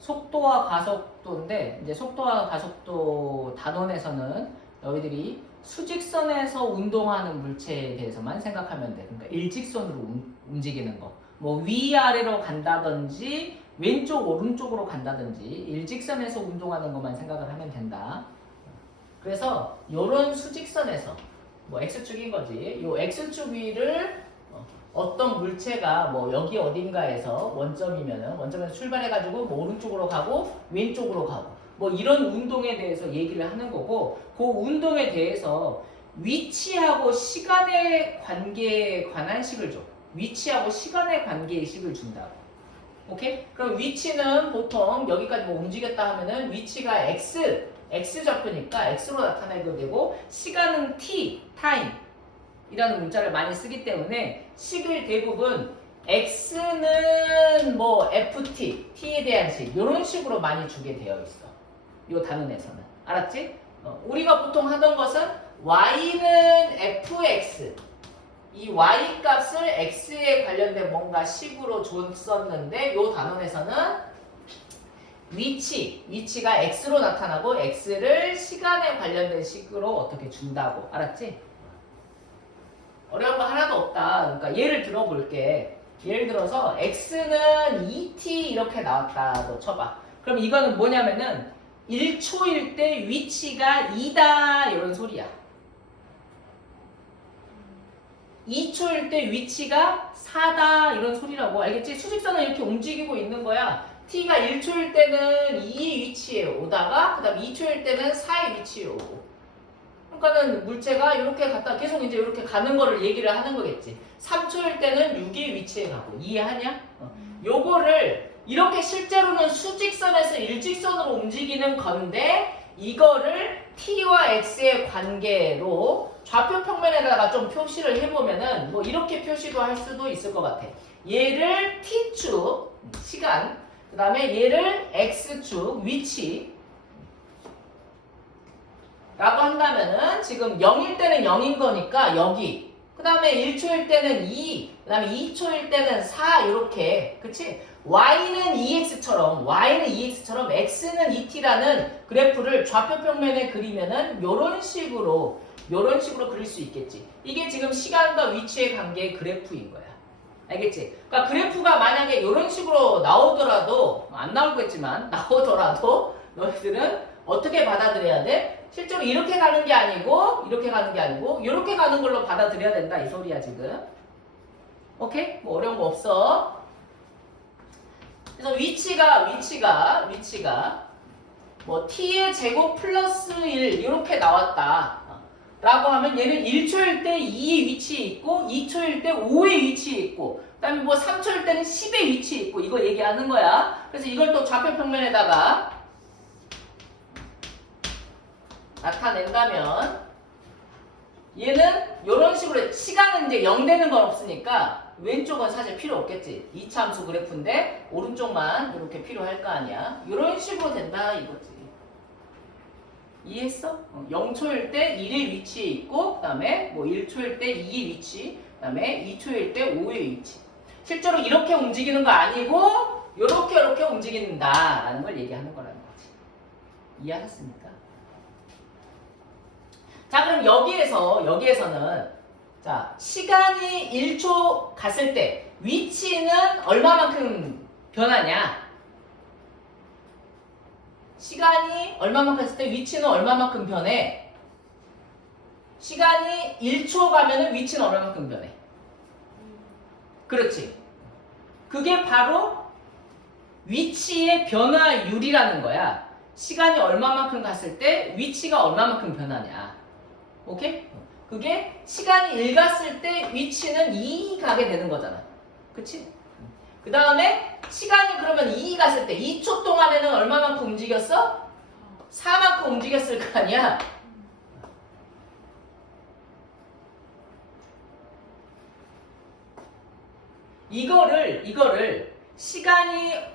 속도와 가속도인데 이제 속도와 가속도 단원에서는 너희들이 수직선에서 운동하는 물체에 대해서만 생각하면 돼. 그러니까 일직선으로 움직이는 거. 뭐 위아래로 간다든지 왼쪽 오른쪽으로 간다든지 일직선에서 운동하는 것만 생각을 하면 된다. 그래서 이런 수직선에서 뭐 x축인 거지. 요 x축 위를 어떤 물체가 뭐 여기 어딘가에서 원점이면은 원점에서 출발해가지고 뭐 오른쪽으로 가고 왼쪽으로 가고 뭐 이런 운동에 대해서 얘기를 하는 거고 그 운동에 대해서 위치하고 시간의 관계에 관한 식을 줘. 위치하고 시간의 관계의 식을 준다고. 오케이? 그럼 위치는 보통 여기까지 뭐 움직였다 하면은 위치가 x 좌표니까 x로 나타내게 되고 시간은 t, 타임 이라는 문자를 많이 쓰기 때문에 식을 대부분 x는 뭐 ft, t에 대한 식 이런 식으로 많이 주게 되어 있어. 이 단원에서는. 알았지? 우리가 보통 하던 것은 y는 fx 이 y 값을 x에 관련된 뭔가 식으로 줬었는데 이 단원에서는 위치가 x로 나타나고 x를 시간에 관련된 식으로 어떻게 준다고. 알았지? 어려운 거 하나도 없다. 그러니까 예를 들어볼게. 예를 들어서 x는 2t 이렇게 나왔다고 쳐봐. 그럼 이거는 뭐냐면은 1초일 때 위치가 2다 이런 소리야. 2초일 때 위치가 4다 이런 소리라고. 알겠지? 수직선은 이렇게 움직이고 있는 거야. t가 1초일 때는 2의 위치에 오다가 그 다음 2초일 때는 4의 위치에 오고. 그러니까는 물체가 이렇게 갔다 계속 이제 이렇게 가는 거를 얘기를 하는 거겠지. 3초일 때는 6의 위치에 가고. 이해하냐? 요거를 이렇게 실제로는 수직선에서 일직선으로 움직이는 건데 이거를 t와 x의 관계로 좌표 평면에다가 좀 표시를 해보면은 뭐 이렇게 표시도 할 수도 있을 것 같아. 얘를 t축 시간, 그 다음에 얘를 x축 위치 라고 한다면은 지금 0일 때는 0인 거니까 여기 그 다음에 1초일 때는 2, 그 다음에 2초일 때는 4 이렇게 그치? y는 2x처럼 x는 2t라는 그래프를 좌표 평면에 그리면은 요런 식으로 그릴 수 있겠지. 이게 지금 시간과 위치의 관계의 그래프인 거야. 알겠지? 그러니까 그래프가 만약에 요런 식으로 나오더라도 안 나오겠지만 나오더라도 너희들은 어떻게 받아들여야 돼? 실제로 이렇게 가는 게 아니고 이렇게 가는 게 아니고 이렇게 가는 걸로 받아들여야 된다 이 소리야 지금. 오케이? 뭐 어려운 거 없어. 그래서 위치가 뭐 t의 제곱 플러스 1 이렇게 나왔다 라고 하면 얘는 1초일 때 2의 위치에 있고 2초일 때 5의 위치에 있고 그 다음에 뭐 3초일 때는 10의 위치에 있고 이거 얘기하는 거야. 그래서 이걸 또 좌표 평면에다가 나타낸다면 얘는 이런 식으로 시간은 이제 0 되는 건 없으니까 왼쪽은 사실 필요 없겠지. 2차 함수 그래프인데 오른쪽만 이렇게 필요할 거 아니야. 이런 식으로 된다 이거지. 이해했어? 0초일 때 1의 위치에 있고 그 다음에 뭐 1초일 때 2의 위치 그 다음에 2초일 때 5의 위치. 실제로 이렇게 움직이는 거 아니고 이렇게 움직인다 라는 걸 얘기하는 거라는 거지. 이해하셨습니까? 자 그럼 여기에서는 자 시간이 1초 갔을 때 위치는 얼마만큼 변하냐? 시간이 얼마만큼 갔을 때 위치는 얼마만큼 변해? 시간이 1초 가면은 위치는 얼마만큼 변해? 그렇지. 그게 바로 위치의 변화율이라는 거야. 시간이 얼마만큼 갔을 때 위치가 얼마만큼 변하냐. 오케이? 그게 시간이 1 갔을 때 위치는 2 가게 되는 거잖아. 그치? 그 다음에 시간이 그러면 2 갔을 때 2초 동안에는 얼마만큼 움직였어? 4만큼 움직였을 거 아니야? 이거를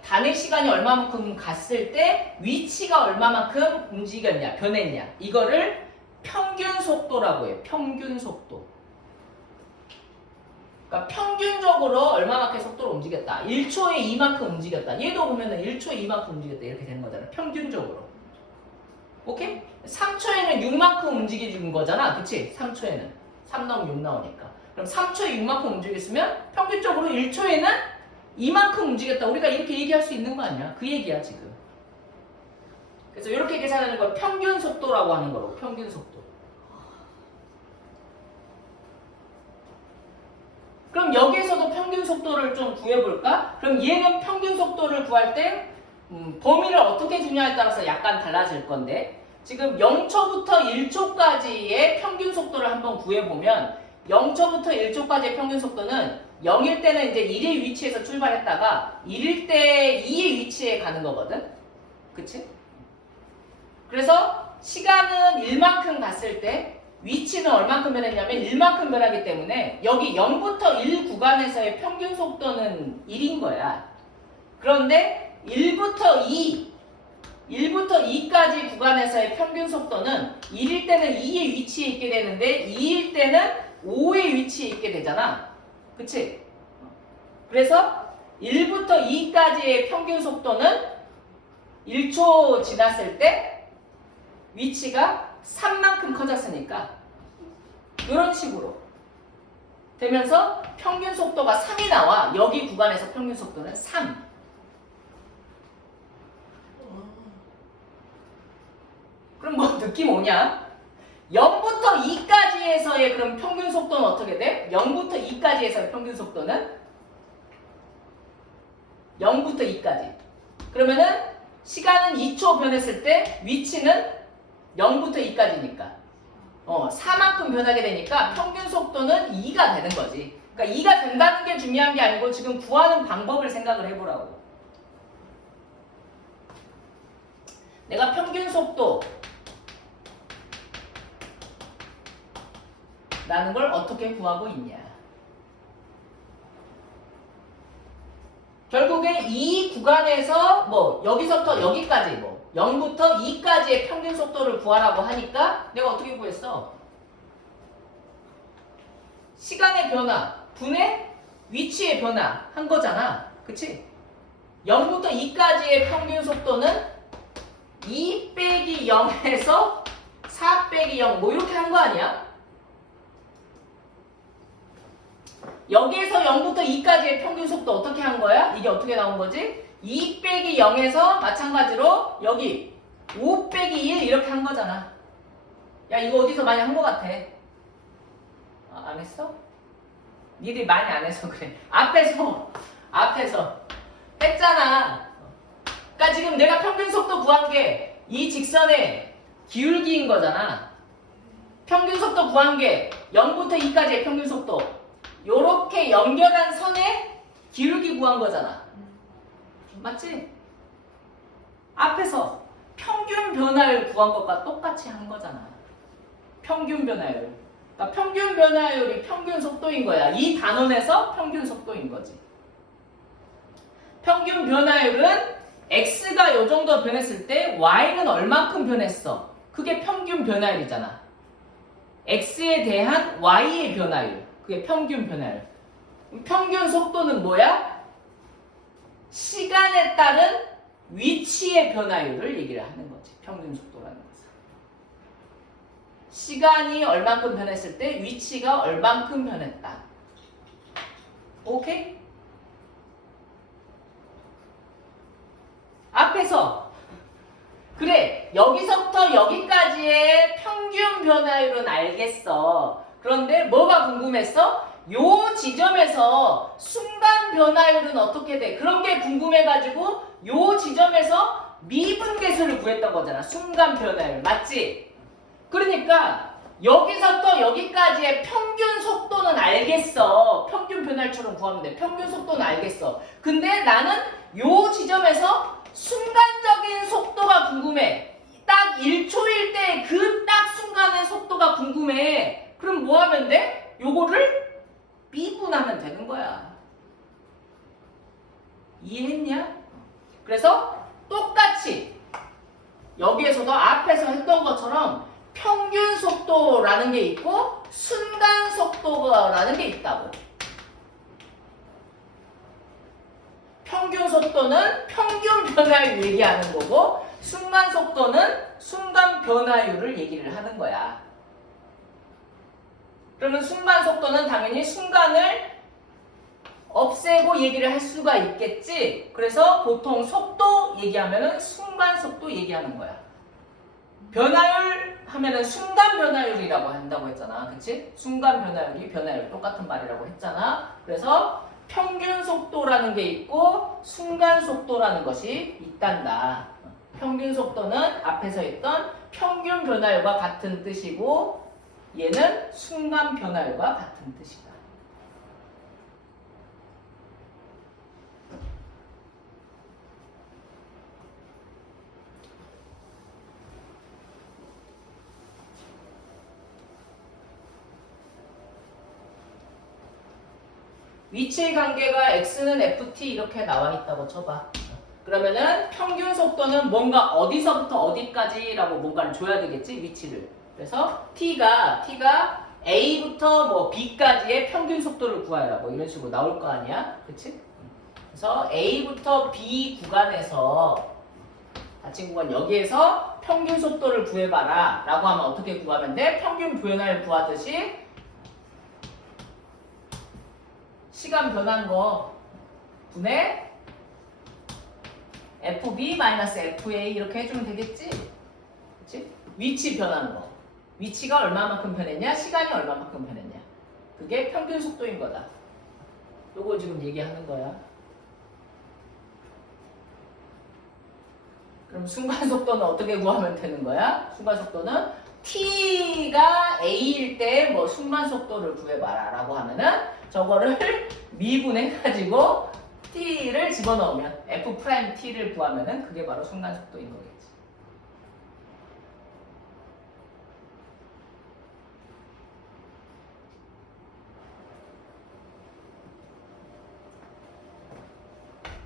단위 시간이 얼마만큼 갔을 때 위치가 얼마만큼 움직였냐, 변했냐. 이거를 평균 속도라고 해요. 평균 속도. 그러니까 평균적으로 얼마만큼 속도로 움직였다. 1초에 이만큼 움직였다. 얘도 보면은 1초에 이만큼 움직였다. 이렇게 되는 거잖아. 평균적으로. 오케이? 3초에는 6만큼 움직여준 거잖아. 그치? 3초에는. 3 넣으면 6 나오니까. 그럼 3초에 6만큼 움직였으면 평균적으로 1초에는 이만큼 움직였다. 우리가 이렇게 얘기할 수 있는 거 아니야? 그 얘기야, 지금. 그래서 이렇게 계산하는 걸 평균 속도라고 하는 거로. 평균 속도. 그럼 여기에서도 평균 속도를 좀 구해볼까? 그럼 얘는 평균 속도를 구할 때 범위를 어떻게 주냐에 따라서 약간 달라질 건데 지금 0초부터 1초까지의 평균 속도를 한번 구해보면 0초부터 1초까지의 평균 속도는 0일 때는 이제 1의 위치에서 출발했다가 1일 때 2의 위치에 가는 거거든? 그치? 그래서 시간은 1만큼 갔을 때 위치는 얼만큼 변했냐면 1만큼 변하기 때문에 여기 0부터 1 구간에서의 평균 속도는 1인 거야. 그런데 1부터 2까지 구간에서의 평균 속도는 1일 때는 2의 위치에 있게 되는데 2일 때는 5의 위치에 있게 되잖아. 그치? 그래서 1부터 2까지의 평균 속도는 1초 지났을 때 위치가 3만큼 커졌으니까 이런 식으로 되면서 평균 속도가 3이 나와. 여기 구간에서 평균 속도는 3. 그럼 뭐 느낌 오냐? 0부터 2까지에서의 그럼 평균 속도는 어떻게 돼? 0부터 2까지에서의 평균 속도는 0부터 2까지. 그러면은 시간은 2초 변했을 때 위치는 0부터 2까지니까 4만큼 변하게 되니까 평균 속도는 2가 되는 거지. 그러니까 2가 된다는 게 중요한 게 아니고 지금 구하는 방법을 생각을 해보라고. 내가 평균 속도 라는 걸 어떻게 구하고 있냐. 결국에 이 구간에서 뭐 여기서부터 여기까지 뭐 0부터 2까지의 평균 속도를 구하라고 하니까 내가 어떻게 구했어? 시간의 변화, 분의 위치의 변화 한 거잖아. 그치? 0부터 2까지의 평균 속도는 2 빼기 0에서 4 빼기 0 뭐 이렇게 한 거 아니야? 여기에서 0부터 2까지의 평균 속도 어떻게 한 거야? 이게 어떻게 나온 거지? 2 빼기 0에서 마찬가지로 여기 5 빼기 1 이렇게 한 거잖아. 야 이거 어디서 많이 한 거 같아. 안 했어? 니들이 많이 안 해서 그래. 앞에서 했잖아. 그러니까 지금 내가 평균 속도 구한 게 이 직선의 기울기인 거잖아. 평균 속도 구한 게 0부터 2까지의 평균 속도 요렇게 연결한 선의 기울기 구한 거잖아. 맞지? 앞에서 평균 변화율 구한 것과 똑같이 한 거잖아. 평균 변화율. 그러니까 평균 변화율이 평균 속도인 거야. 이 단원에서 평균 속도인 거지. 평균 변화율은 x가 요 정도 변했을 때 y는 얼만큼 변했어. 그게 평균 변화율이잖아. x에 대한 y의 변화율. 그게 평균 변화율. 평균 속도는 뭐야? 시간에 따른 위치의 변화율을 얘기를 하는 거지. 평균 속도라는 것은. 시간이 얼만큼 변했을 때 위치가 얼만큼 변했다. 오케이? 앞에서 그래 여기서부터 여기까지의 평균 변화율은 알겠어. 그런데 뭐가 궁금했어? 요 지점에서 순간 변화율은 어떻게 돼? 그런 게 궁금해가지고 요 지점에서 미분계수를 구했던 거잖아. 순간 변화율 맞지? 그러니까 여기서부터 여기까지의 평균 속도는 알겠어. 평균 변화율처럼 구하면 돼. 평균 속도는 알겠어. 근데 나는 요 지점에서 순간적인 속도가 궁금해. 딱 1초일 때 그 딱 순간의 속도가 궁금해. 그럼 뭐 하면 돼? 요거를 미분하면 되는 거야. 이해했냐? 그래서 똑같이 여기에서도 앞에서 했던 것처럼 평균 속도라는 게 있고 순간 속도라는 게 있다고. 평균 속도는 평균 변화율 얘기하는 거고 순간 속도는 순간 변화율을 얘기를 하는 거야. 그러면 순간 속도는 당연히 순간을 없애고 얘기를 할 수가 있겠지. 그래서 보통 속도 얘기하면은 순간 속도 얘기하는 거야. 변화율 하면은 순간 변화율이라고 한다고 했잖아. 그치? 순간 변화율이 변화율 똑같은 말이라고 했잖아. 그래서 평균 속도라는 게 있고 순간 속도라는 것이 있단다. 평균 속도는 앞에서 했던 평균 변화율과 같은 뜻이고 얘는 순간 변화율과 같은 뜻이다. 위치의 관계가 x는 ft 이렇게 나와 있다고 쳐봐. 그러면은 평균 속도는 뭔가 어디서부터 어디까지라고 뭔가를 줘야 되겠지, 위치를. 그래서 t가 a부터 뭐 b까지의 평균 속도를 구하라 뭐 이런 식으로 나올 거 아니야, 그치? 그래서 a부터 b 구간에서 닫힌 구간 여기에서 평균 속도를 구해봐라 라고 하면 어떻게 구하면 돼? 평균 변화를 구하듯이 시간 변한 거 분의 fb-fa 이렇게 해주면 되겠지? 그치? 위치 변하는 거. 위치가 얼마만큼 변했냐? 시간이 얼마만큼 변했냐? 그게 평균 속도인 거다. 요거 지금 얘기하는 거야. 그럼 순간 속도는 어떻게 구하면 되는 거야? 순간 속도는 t가 a일 때 뭐 순간 속도를 구해봐라 라고 하면은 저거를 미분해가지고 t를 집어넣으면 f't를 구하면은 그게 바로 순간 속도인 거겠지.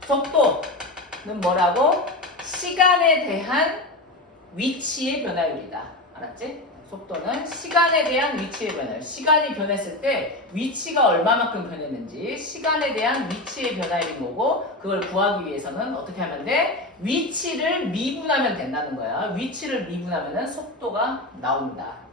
속도는 뭐라고? 시간에 대한 위치의 변화율이다. 알았지? 속도는 시간에 대한 위치의 변화율. 시간이 변했을 때 위치가 얼마만큼 변했는지 시간에 대한 위치의 변화율인 거고 그걸 구하기 위해서는 어떻게 하면 돼? 위치를 미분하면 된다는 거야. 위치를 미분하면 속도가 나온다.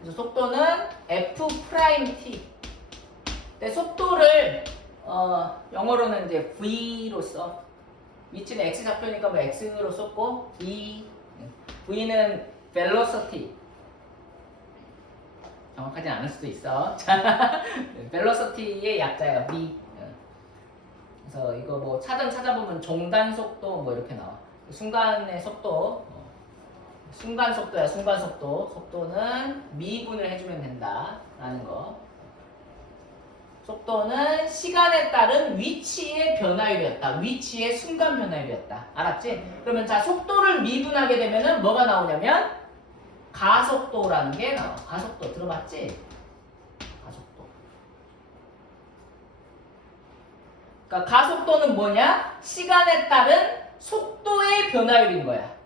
그래서 속도는 f'(t). 근데 속도를 영어로는 이제 v로 써. 위치는 x 좌표니까 뭐 x로 썼고 v는 velocity. 정확하진 않을 수도 있어. velocity의 약자야 v. 그래서 이거 뭐 찾아보면 종단 속도 뭐 이렇게 나와. 순간의 속도. 순간 속도야, 순간 속도. 속도는 미분을 해주면 된다라는 거. 속도는 시간에 따른 위치의 변화율이었다. 위치의 순간 변화율이었다. 알았지? 그러면 자, 속도를 미분하게 되면은 뭐가 나오냐면 가속도라는 게 나와. 가속도 들어봤지? 가속도. 그러니까 가속도는 뭐냐? 시간에 따른 속도의 변화율인 거야.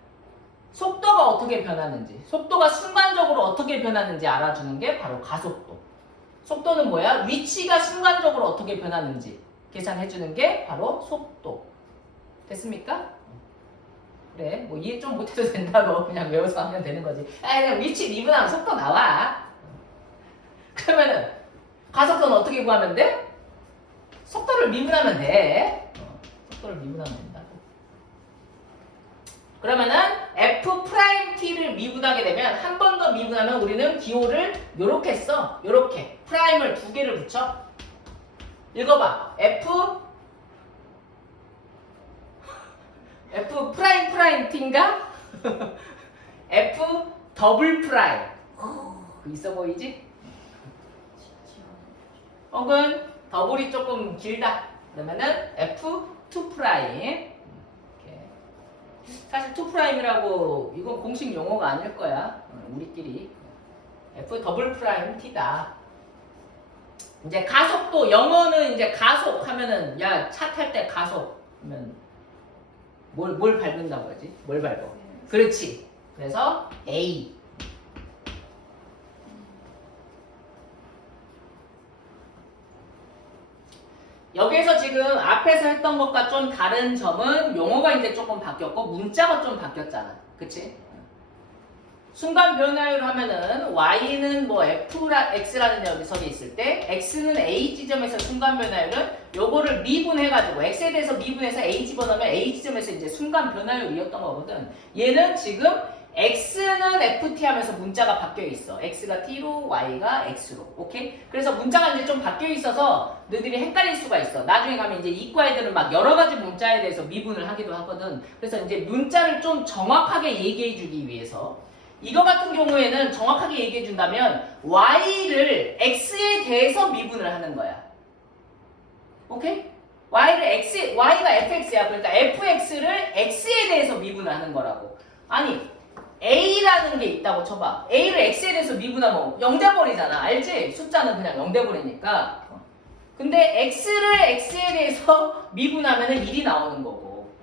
속도가 어떻게 변하는지, 속도가 순간적으로 어떻게 변하는지 알아주는 게 바로 가속도. 속도는 뭐야? 위치가 순간적으로 어떻게 변하는지 계산해주는 게 바로 속도. 됐습니까? 그래, 뭐 이해 좀 못해도 된다고 그냥 외워서 하면 되는 거지. 그냥 위치 미분하면 속도 나와. 그러면은 가속도는 어떻게 구하면 돼? 속도를 미분하면 돼. 속도를 미분하면 된다고. 그러면은 f't를 미분하게 되면 한 번 더 미분하면 우리는 기호를 요렇게 써. 요렇게 프라임을 두 개를 붙여. 읽어봐. f 프라임 t인가? f 더블 프라임. 있어 보이지? 혹은 더블이 조금 길다. 그러면은 f2 프라임. 사실 2'이라고 이건 공식 용어가 아닐 거야. 우리끼리 f 더블 프라임 t다. 이제 가속도, 영어는 이제 가속 하면은, 야, 차 탈 때 가속 하면 뭘 밟는다고 하지? 뭘 밟아? 그렇지. 그래서 A. 여기에서 지금 앞에서 했던 것과 좀 다른 점은 용어가 이제 조금 바뀌었고 문자가 좀 바뀌었잖아. 그치? 순간 변화율 하면은 y는 뭐 x라는 녀석이 있을 때 x는 a 지점에서 순간 변화율은 요거를 미분해가지고 x에 대해서 미분해서 a 집어넣으면 a 지점에서 이제 순간 변화율이었던 거거든. 얘는 지금 x는 ft 하면서 문자가 바뀌어 있어. x가 t로 y가 x로. 오케이? 그래서 문자가 이제 좀 바뀌어 있어서 너희들이 헷갈릴 수가 있어. 나중에 가면 이제 이과 애들은 막 여러 가지 문자에 대해서 미분을 하기도 하거든. 그래서 이제 문자를 좀 정확하게 얘기해 주기 위해서 이거 같은 경우에는 정확하게 얘기해 준다면 y를 x에 대해서 미분을 하는 거야. 오케이? y가 fx야. 그러니까 fx를 x에 대해서 미분을 하는 거라고. 아니 a라는 게 있다고 쳐봐. a를 x에 대해서 미분하면 0 돼버리잖아. 알지? 숫자는 그냥 0 돼버리니까. 근데 x를 x에 대해서 미분하면 1이 나오는 거고.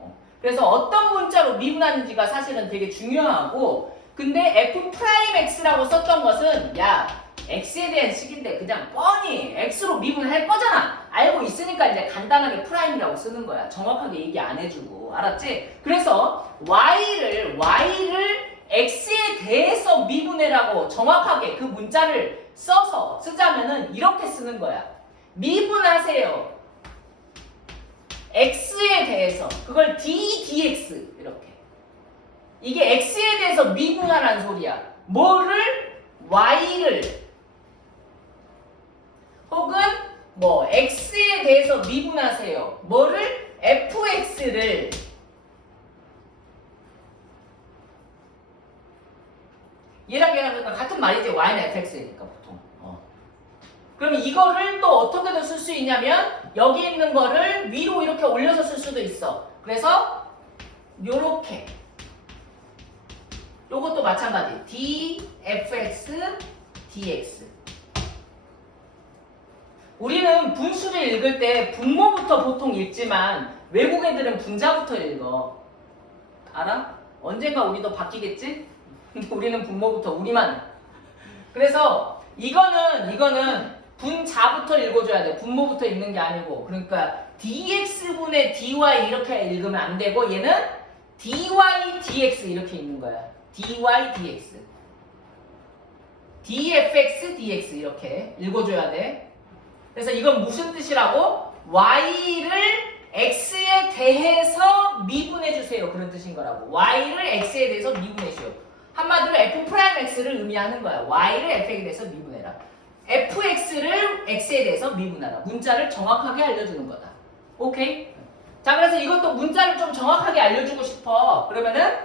그래서 어떤 문자로 미분하는지가 사실은 되게 중요하고, 근데 f'x라고 썼던 것은 야 x에 대한 식인데 그냥 뻔히 x로 미분할 거잖아. 알고 있으니까 이제 간단하게 프라임이라고 쓰는 거야. 정확하게 얘기 안 해주고. 알았지? 그래서 y를 x에 대해서 미분해라고 정확하게 그 문자를 써서 쓰자면은 이렇게 쓰는 거야. 미분하세요. x에 대해서. 그걸 dx 이렇게. 이게 x에 대해서 미분하라는 소리야. 뭐를? y를. 혹은 뭐 x에 대해서 미분하세요. 뭐를? fx를. 얘랑 그러니까 같은 말이지. y는 fx니까 보통. 그럼 이거를 또 어떻게도 쓸 수 있냐면 여기 있는 거를 위로 이렇게 올려서 쓸 수도 있어. 그래서 요렇게. 요것도 마찬가지. dfx, dx. 우리는 분수를 읽을 때 분모부터 보통 읽지만 외국 애들은 분자부터 읽어. 알아? 언젠가 우리도 바뀌겠지? 근데 우리는 분모부터 우리만. 그래서 이거는 분자부터 읽어줘야 돼. 분모부터 읽는 게 아니고. 그러니까 dx분의 dy 이렇게 읽으면 안 되고 얘는 dy dx 이렇게 읽는 거야. dy dx. dfx dx 이렇게 읽어줘야 돼. 그래서 이건 무슨 뜻이라고? y를 x에 대해서 미분해주세요. 그런 뜻인 거라고. y를 x에 대해서 미분해주세요. 한마디로 f'x를 의미하는 거야. y를 fx에 대해서 미분해라. fx를 x에 대해서 미분하라. 문자를 정확하게 알려주는 거다. 오케이? 자, 그래서 이것도 문자를 좀 정확하게 알려주고 싶어. 그러면은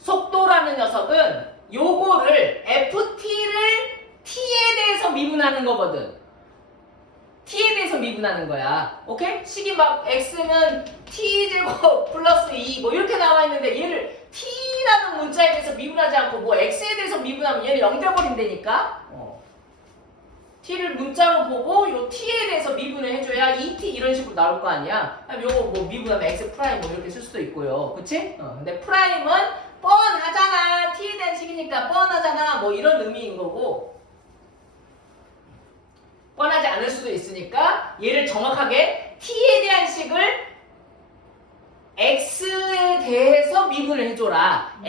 속도라는 녀석은 요거를 ft를 t에 대해서 미분하는 거거든. t에 대해서 미분하는 거야. 오케이? 식이 막 x는 t제곱 플러스 2 뭐 이렇게 나와 있는데 얘를 t라는 문자에 대해서 미분하지 않고 뭐 x에 대해서 미분하면 얘를 0 돼버린다니까? t를 문자로 보고 요 t에 대해서 미분을 해줘야 2t 이런 식으로 나올 거 아니야? 그럼 요거 뭐 미분하면 x 프라임 뭐 이렇게 쓸 수도 있고요. 그치? 근데 프라임은 뻔하잖아. t에 대한 식이니까 뻔하잖아. 뭐 이런 의미인 거고. 뻔하지 않을 수도 있으니까 얘를 정확하게 t에 대한 식을 x에 대해서 미분을 해줘라.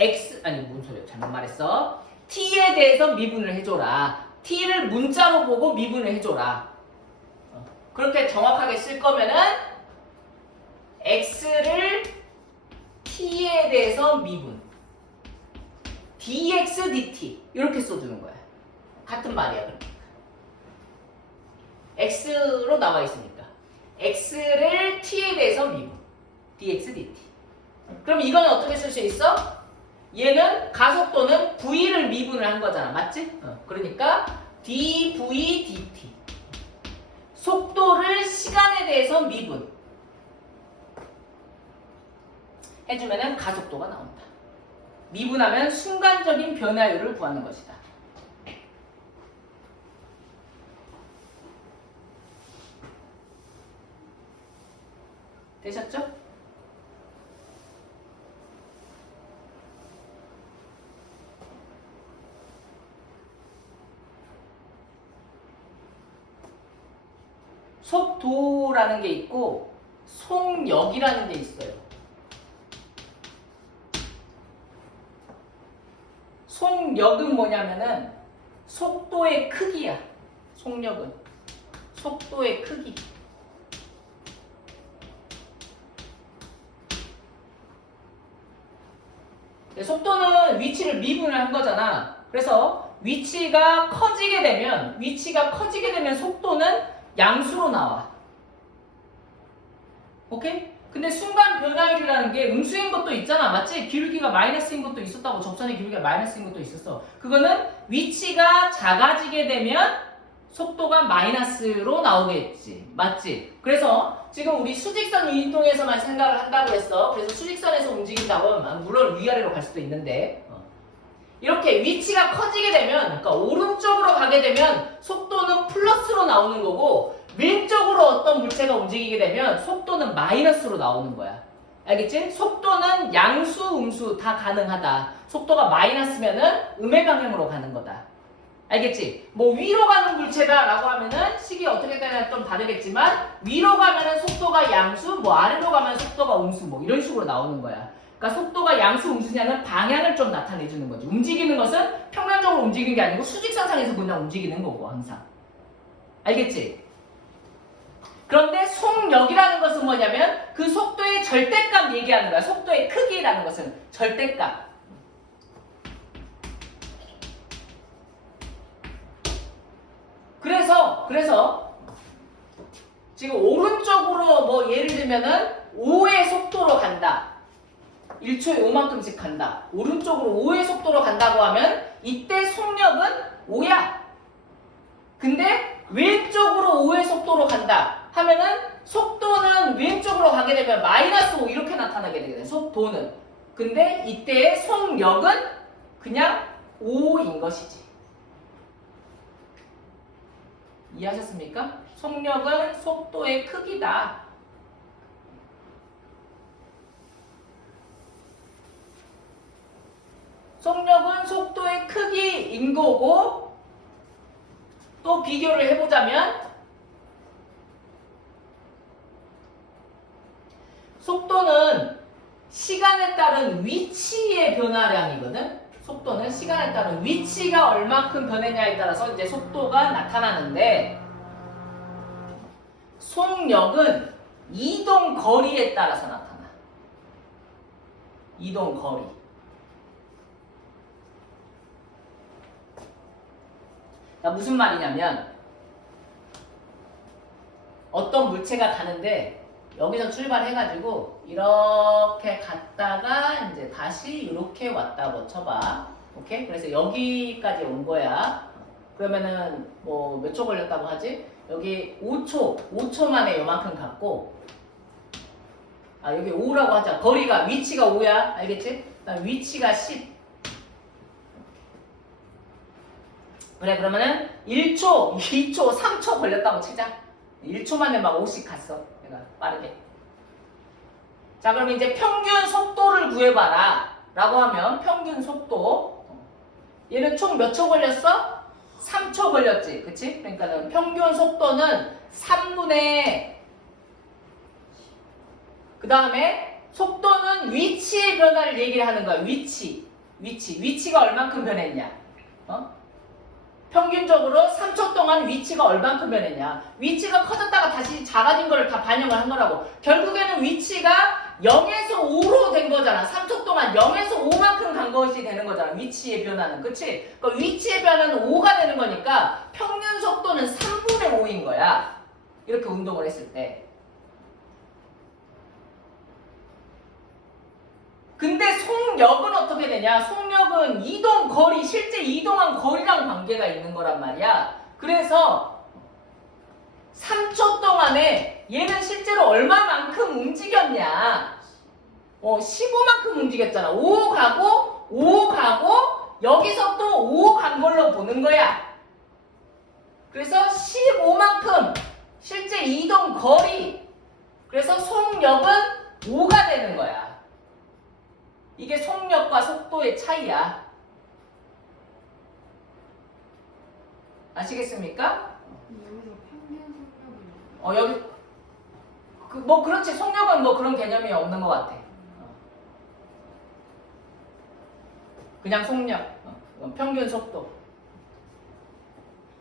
아니 뭔 소리야? 잘못 말했어. t에 대해서 미분을 해줘라. t를 문자로 보고 미분을 해줘라. 그렇게 정확하게 쓸 거면은 x를 t에 대해서 미분 dx dt 이렇게 써주는 거야. 같은 말이야. 그럼. x로 나와 있으니까 x를 t에 대해서 미분 dx dt. 그럼 이거는 어떻게 쓸 수 있어? 얘는 가속도는 v를 미분을 한 거잖아. 맞지? 그러니까 dv dt. 속도를 시간에 대해서 미분 해주면은 가속도가 나온다. 미분하면 순간적인 변화율을 구하는 것이다. 되셨죠? 속도라는 게 있고 속력이라는 게 있어요. 속력은 뭐냐면은 속도의 크기야. 속력은 속도의 크기. 속도는 위치를 미분을 한 거잖아. 그래서 위치가 커지게 되면 속도는 양수로 나와. 오케이? 근데 순간 변화율이라는 게 음수인 것도 있잖아. 맞지? 기울기가 마이너스인 것도 있었다고. 접선의 기울기가 마이너스인 것도 있었어. 그거는 위치가 작아지게 되면 속도가 마이너스로 나오겠지. 맞지? 그래서 지금 우리 수직선 유인통에서만 생각을 한다고 했어. 그래서 수직선에서 움직인다고 하면 물론 위아래로 갈 수도 있는데 이렇게 위치가 커지게 되면 그러니까 오른쪽으로 가게 되면 속도는 플러스로 나오는 거고 왼쪽으로 어떤 물체가 움직이게 되면 속도는 마이너스로 나오는 거야. 알겠지? 속도는 양수, 음수 다 가능하다. 속도가 마이너스면은 음의 방향으로 가는 거다. 알겠지? 뭐 위로 가는 물체다라고 하면은 식이 어떻게 되냐 좀 다르겠지만 위로 가면은 속도가 양수, 뭐 아래로 가면 속도가 음수, 뭐 이런 식으로 나오는 거야. 그러니까 속도가 양수, 음수냐는 방향을 좀 나타내 주는 거지. 움직이는 것은 평면적으로 움직이는 게 아니고 수직선상에서 그냥 움직이는 거고 항상. 알겠지? 그런데 속력이라는 것은 뭐냐면 그 속도의 절대값 얘기하는 거야. 속도의 크기라는 것은 절대값. 그래서 지금 오른쪽으로 뭐 예를 들면은 5의 속도로 간다. 1초에 5만큼씩 간다. 오른쪽으로 5의 속도로 간다고 하면 이때 속력은 5야. 근데 왼쪽으로 5의 속도로 간다 하면은 속도는 왼쪽으로 가게 되면 마이너스 5 이렇게 나타나게 되거든. 속도는. 근데 이때의 속력은 그냥 5인 것이지. 이해하셨습니까? 속력은 속도의 크기다. 속력은 속도의 크기인 거고 또 비교를 해보자면 속도는 시간에 따른 위치의 변화량이거든. 속도는 시간에 따른 위치가 얼마큼 변했냐에 따라서 이제 속도가 나타나는데 속력은 이동 거리에 따라서 나타나. 이동 거리. 무슨 말이냐면 어떤 물체가 가는데 여기서 출발해가지고 이렇게 갔다가 이제 다시 이렇게 왔다고 쳐봐. 오케이? 그래서 여기까지 온 거야. 그러면은 뭐 몇 초 걸렸다고 하지? 여기 5초 만에 요만큼 갔고 여기 5라고 하자. 거리가 위치가 5야. 알겠지? 그다음 위치가 10. 그래 그러면은 1초, 2초, 3초 걸렸다고 치자. 1초 만에 막 5씩 갔어. 내가 빠르게. 자 그럼 이제 평균 속도를 구해봐라 라고 하면 평균 속도 얘는 총 몇 초 걸렸어? 3초 걸렸지. 그치? 그러니까 평균 속도는 3분의 그 다음에 속도는 위치의 변화를 얘기를 하는 거야. 위치가 얼만큼 변했냐. 평균적으로 3초 동안 위치가 얼만큼 변했냐. 위치가 커졌다가 다시 작아진 거를 다 반영을 한 거라고. 결국에는 위치가 0에서 5로 된 거잖아. 3초 동안 0에서 5만큼 간 것이 되는 거잖아. 위치의 변화는. 그치? 그러니까 위치의 변화는 5가 되는 거니까 평균 속도는 3분의 5인 거야. 이렇게 운동을 했을 때. 근데 속력은 어떻게 되냐? 속력은 이동 거리, 실제 이동한 거리랑 관계가 있는 거란 말이야. 그래서 3초 동안에 얘는 실제로 얼마만큼 움직였냐? 15만큼 움직였잖아. 5 가고 여기서 또 5 간 걸로 보는 거야. 그래서 15만큼 실제 이동 거리. 그래서 속력은 5가 되는 거야. 이게 속력과 속도의 차이야. 아시겠습니까? 여기서 평균 속력은 여기 뭐 그렇지. 속력은 뭐 그런 개념이 없는 것 같아. 그냥 속력, 평균 속도.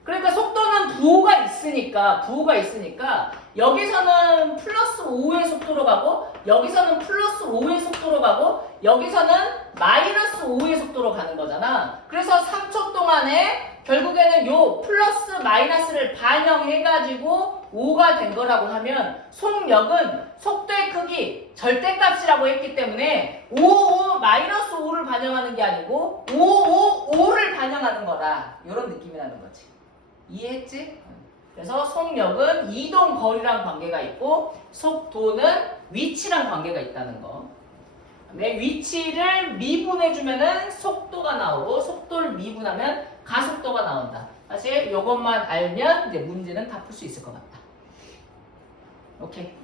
그러니까 속도는 부호가 있으니까 여기서는 플러스 5의 속도로 가고 여기서는 플러스 5의 속도로 가고 여기서는 마이너스 5의 속도로 가는 거잖아. 그래서 3초 동안에 결국에는 요 플러스 마이너스를 반영해가지고 5가 된 거라고 하면 속력은 속도의 크기 절대값이라고 했기 때문에 5, 마이너스 5를 반영하는 게 아니고 5를 반영하는 거라. 이런 느낌이 나는 거지. 이해했지? 그래서 속력은 이동 거리랑 관계가 있고 속도는 위치랑 관계가 있다는 거. 내 위치를 미분해주면은 속도가 나오고 속도를 미분하면 가속도가 나온다. 사실 이것만 알면 이제 문제는 다 풀 수 있을 것 같다. 오케이.